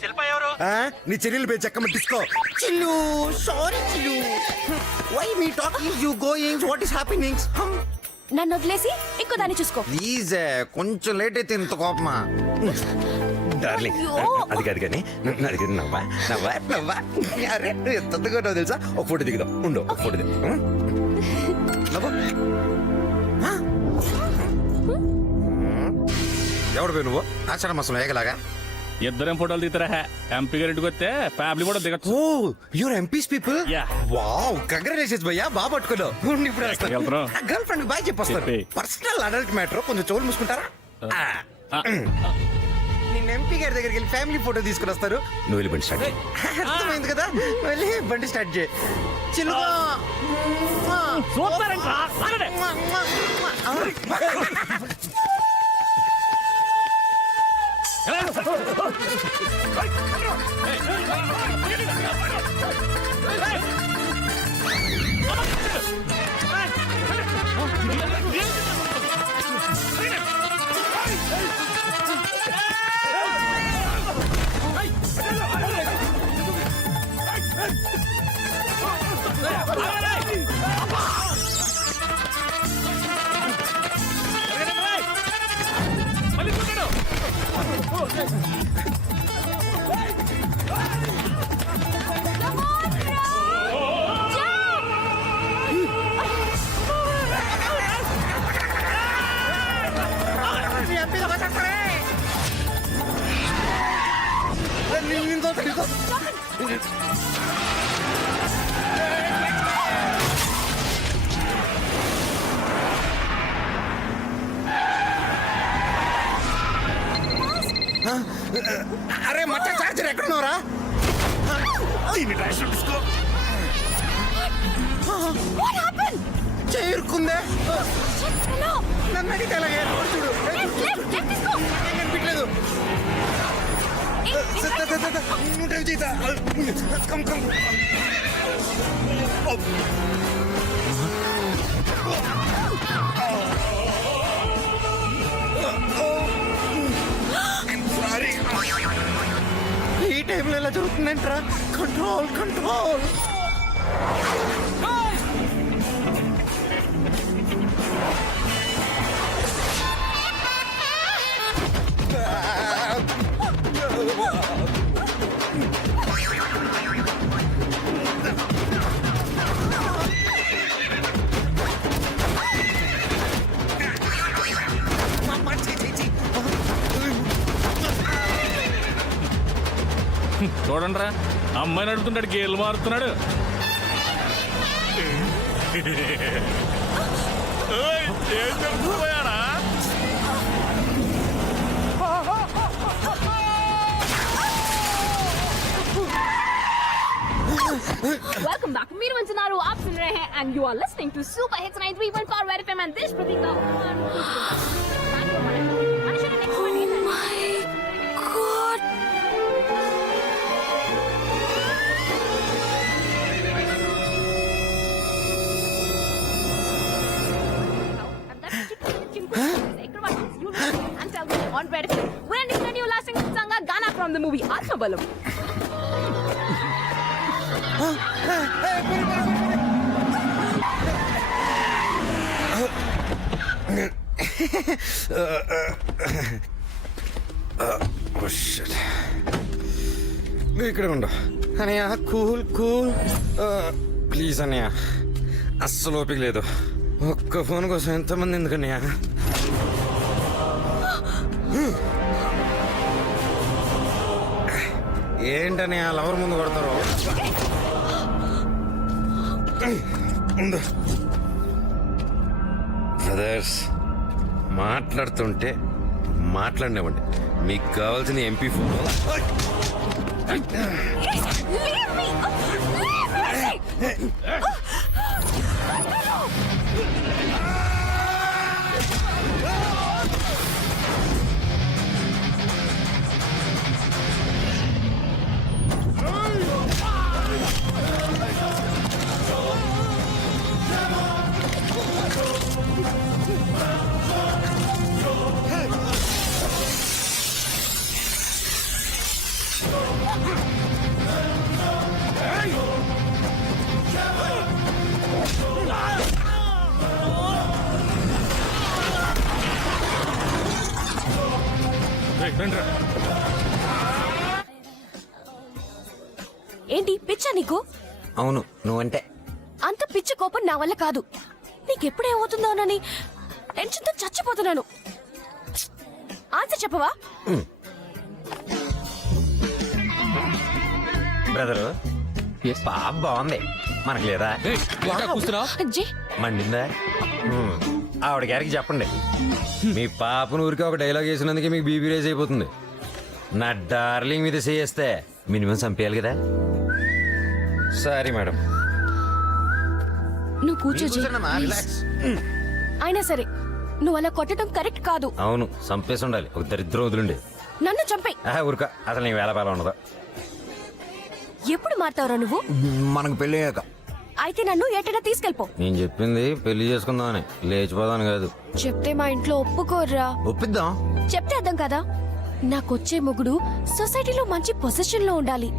శిల్ప ఎవరు? నీ చెల్లెలు పేరు చెక్కమ్మ disco. Chill sorry chill. Why me talking you going what is happening? నన్ను వదిలేసి ఇంకో దాన్ని చూసుకో. ప్లీజ్ కొంచెం లేట్ అయితే ఇంత కోపమా? డార్లింగ్ అది కాదు కానీ అది నవ్వా నవ్వా నవ్వా. అరే ఎంత కొట్టావు తెలుసా? ఒక ఫోటో దిగుదాం. ఉండు ఒక ఫోటో దిగు. ఎవడు పోయి నువ్వు ఆషాఢ మాసంలో ఏగలాగా? ఇద్దరేం ఫోటోలు దిగుతారా? ఎంపీ గారి ఇంటికి వస్తే ఫ్యామిలీ కూడా దిగచ్చు. Oh your MPs people. Yeah. Wow congratulations భయ్యా, బాగా పట్టుకున్నావు. ఇప్పుడు వెళ్తున్నావు? గర్ల్ ఫ్రెండ్ బాయ్ చెప్పొస్తాను. చెప్పి. పర్సనల్ అడల్ట్ మ్యాటర్, కొంచెం చెవులు మూసుకుంటారా? నేను ఎంపీ గారి దగ్గరికి వెళ్ళి ఫ్యామిలీ ఫోటో తీసుకుని వస్తారు. నువ్వు వెళ్ళి బండి స్టార్ట్ చేయి. అర్థమైంది కదా? వెళ్ళి బండి స్టార్ట్ చేయి. చిలుగా అరే మచ్చ చార్జర్ ఎక్కడున్నారా? చేరుకుందే. నన్ను అడిగితే అలాగే చూడు. కనిపించలేదు. Come come. ఈ టైంలో ఎలా జరుగుతుందంటరా? Control control. చూడండి రా, అమ్మాయిని అడుగుతున్నాడు, గేలు మారుతున్నాడు. Welcome back. మీరు వింటున్నారు ఆప్ సున్ రహే हैं and you are listening to Super Hits 93.4 Power Red FM and this Pratik Rao. On Red FM. We're ending the new last song Gana from the movie Atmabalam. ఇక్కడ ఉండు అనయ్య. కూల్ కూల్ ప్లీజ్ అనయ్య, అస్సలు ఓపిక లేదు. ఒక్క phone కోసం ఎంతమంది ఎందుకన్నయ్య? ఏంటని ఆ లవర్ ముందు కొడతారు? బ్రదర్స్ మాట్లాడుతుంటే మాట్లాడినవ్వండి. మీకు కావాల్సిన ఎంపీ ఫోన్. రేయ్, రండ్రా. ఏంటి పిచ్చా నీకు? అవును నువ్వంటే. అంత పిచ్చి కోపం నా వల్ల కాదు. నీకెప్పుడేమవుతుందోనని టెన్షన్తో చచ్చిపోతున్నాను. ఆన్సర్ చెప్పవా? బ్రదరు పాప బాగుంది, మనకు లేదా? ఏయ్, ఏంట్రా కూస్తున్నావ్? జీ మండిందా? ఆవిడ గారికి చెప్పండి, మీ పాపను ఊరికి ఒక డైలాగ్ వేసినందుకే మీకు బీపీ రేజ్ అయిపోతుంది. నా డార్లింగ్ మీద చేస్తే మినిమం చంపేయాలి కదా. Sorry madam. నువ్వు కూర్చో జీ. అయినా సరే నువ్వు అలా కొట్టడం కరెక్ట్ కాదు. అవును చంపేసి ఉండాలి, ఒక దరిద్రం వదిలిండి. నన్ను చంపే. ఊరిక అసలు నీ వేళ పాల ఉండదు. ఎప్పుడు మారుతావురా నువ్వు? మనకు పెళ్ళి అయ్యాక. అయితే నన్ను ఎటైనా తీసుకెళ్ళిపో. నేను చెప్పింది పెళ్లి చేసుకుందామని, లేచిపోదాను కాదు. చెప్తే మా ఇంట్లో ఒప్పుకోర్రా. ఒప్పిద్దాం. చెప్తే అర్థం కదా. నాకొచ్చే మొగుడు సొసైటీలో మంచి పొజిషన్ లో ఉండాలి.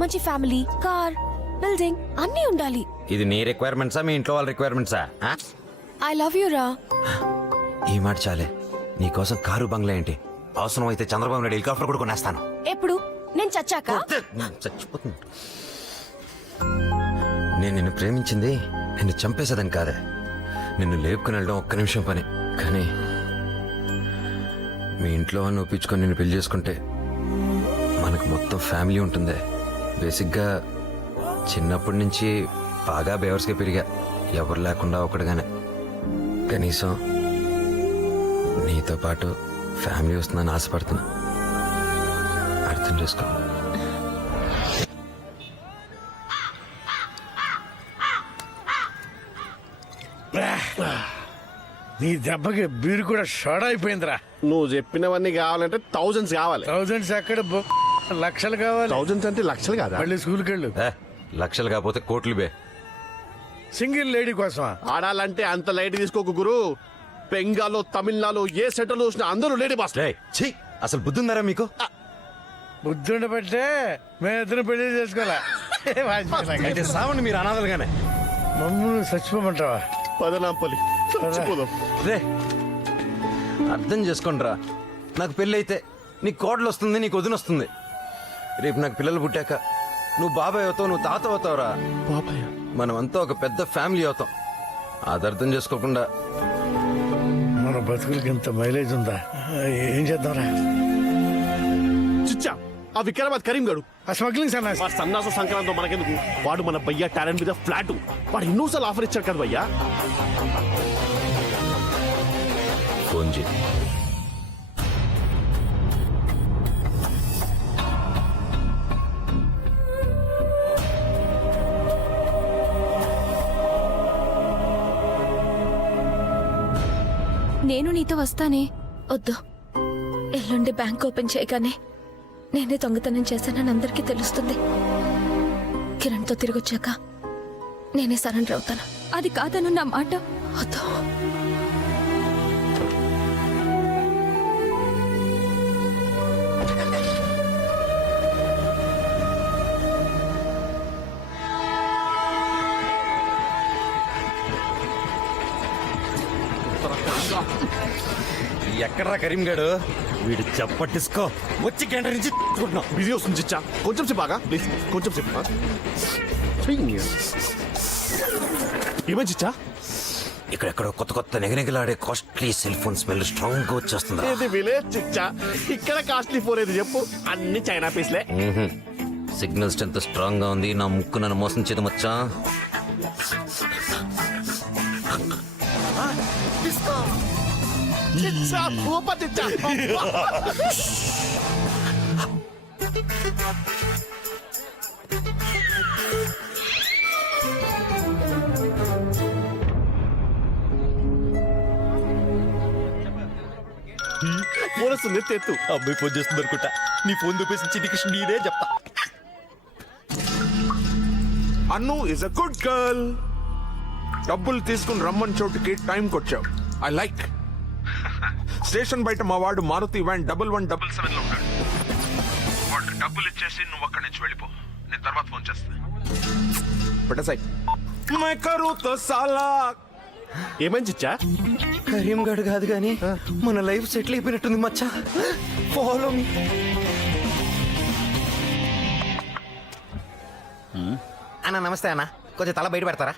మంచి ఫ్యామిలీ, కార్, బిల్డింగ్ అన్నీ ఉండాలి. ఇది నీ రిక్వైర్మెంట్సా మీ ఇంట్లో వాళ్ళ రిక్వైర్మెంట్సా? ఐ లవ్ యూ రా. ఈ మాట చాలే, నీకోసం కారు బంగ్లా ఏంటి, అవసరం అయితే చంద్రబాబు నాయుడు హెలికాప్టర్ కూడా కొనేస్తాను. ఎప్పుడు? నేను చచ్చాక? చచ్చిపోతుంది. నేను నిన్ను ప్రేమించింది నిన్ను చంపేసేదని కాదే, నిన్ను లేపుకుని వెళ్ళడం ఒక్క నిమిషం పని. కానీ మీ ఇంట్లో వాళ్ళని ఒప్పించుకొని నిన్ను పెళ్లి చేసుకుంటే మనకు మొత్తం ఫ్యామిలీ ఉంటుంది. బేసిక్గా చిన్నప్పటి నుంచి బాగా బేవర్స్గా పెరిగా, ఎవరు లేకుండా ఒకటిగానే. కనీసం నీతో పాటు ఫ్యామిలీ వస్తుందని ఆశపడుతున్నా, అర్థం చేసుకో. నీ దెబ్బకి బీరు కూడా షార్ట్ అయిపోయిందిరా. నువ్వు చెప్పినవన్నీ కావాలంటే థౌజండ్స్ కావాలి. థౌజండ్స్ ఎక్కడ లక్షలు కావాలి. థౌజండ్స్ అంటే లక్షలు కాదా? మళ్ళీ స్కూల్కి వెళ్ళు. లక్షలు కాకపోతే కోట్లు బే. సింగిల్ లేడీ కోసమా? ఆడాలంటే అంత లైట్ తీసుకోకు గురు. బెంగాల్లో తమిళనాడు ఏ సెంటర్ చూసినా అందరూ లేడీ బాస్. ఛీ, అసలు బుద్ధి ఉందారా మీకు? బుద్ధి ఉండబట్టే మేమిద్దరం పెళ్లి చేసుకోవాలా? అయితే సావండి మీరు అనాథలుగానే. మమ్మల్ని చచ్చిపోమంటావా? పదనాంపల్లి చచ్చిపోదాం. రే అర్థం చేసుకోండి రా, నాకు పెళ్ళి అయితే నీకు కోడలు వస్తుంది, నీకు వదిన వస్తుంది. రేపు నాకు పిల్లలు పుట్టాక నువ్వు బాబాయ్ అవుతావు, నువ్వు తాత అవుతావురా. బాబాయ్ మనమంతా ఒక పెద్ద ఫ్యామిలీ అవుతాం. అది అర్థం చేసుకోకుండా మన బతుకులకి ఇంత మైలేజ్ ఉందా? ఏం చేద్దాంరా? చిచ్చా ఆ వికారాబాద్ కరీం గడు ఆ స్మగ్లింగ్ సన్నాసి మా సన్నాస సంక్రాంతం మనకెందుకు? వాడు మన భయ్యా టాలెంట్ మీద ఫ్లాట్. వాడు ఎన్నోసార్లు ఆఫర్ ఇచ్చాడు కదా భయ్యా. ఫోన్ చేయి. నేను నీతో వస్తానే. వద్దు, ఎల్లుండి బ్యాంక్ ఓపెన్ చేయగానే నేనే దొంగతనం చేశానని అందరికీ తెలుస్తుంది. కిరణ్తో తిరిగొచ్చాక నేనే సరెండర్ అవుతాను. అది కాదను నా మాట. వద్దు. ఎక్కడ్రా కరీంగాడు? వీడు చెప్పట్టిసుకో, వచ్చి గంట నుంచి చూడున్నాం. బిజీ వస్తుంది చిచ్చా, కొంచెం సేపు బాగా ప్లీజ్, కొంచెం సేపు. ఏమై చిచ్చా? ఇక్కడెక్కడో కొత్త కొత్త నెగనెగలాడే costly cell phone smell strong గా వచ్చేస్తుంది. ఇది విలేజ్ చిచ్చా, ఇక్కడ కాస్ట్లీ ఫోన్ ఏది చెప్పు? అన్ని చైనా పీస్లే. సిగ్నల్ స్ట్రెంత్ స్ట్రాంగ్ గా ఉంది. నా ముక్కు నన్ను మోసం చేయడం వచ్చా? చిచ్చా సూపర్ చిచ్చా. ఫోన్ వస్తుంది, ఎత్తు. అబ్బాయి ఫోన్ చేస్తుంది అనుకుంటా. నీ ఫోన్ చూపేసి చిన్ని కృష్ణ నీదే చెప్తా. అన్ను ఇస్ అ గుడ్ గర్ల్. డబ్బులు తీసుకుని రమ్మని చోటుకి టైంకి వచ్చావు. I like. స్టేషన్ బయట మా వాడు మారుతి వ్యాన్ 1177 లో ఉన్నాడు. వాడు డబ్బులు ఇచ్చేసి నువ్వు అక్కడి నుంచి వెళ్ళిపో నేను తర్వాత ఫోన్ చేస్తా పెట్టసాయి मैं करूँ तो साला ఏమని చిచ్చా కరీం గడు కాదు కానీ మన లైఫ్ సెటిల్ అయిపోయినట్టుంది మచ్చా. Follow me. అన్న నమస్తే అన్న, కొంచెం తల బయట పెడతారా?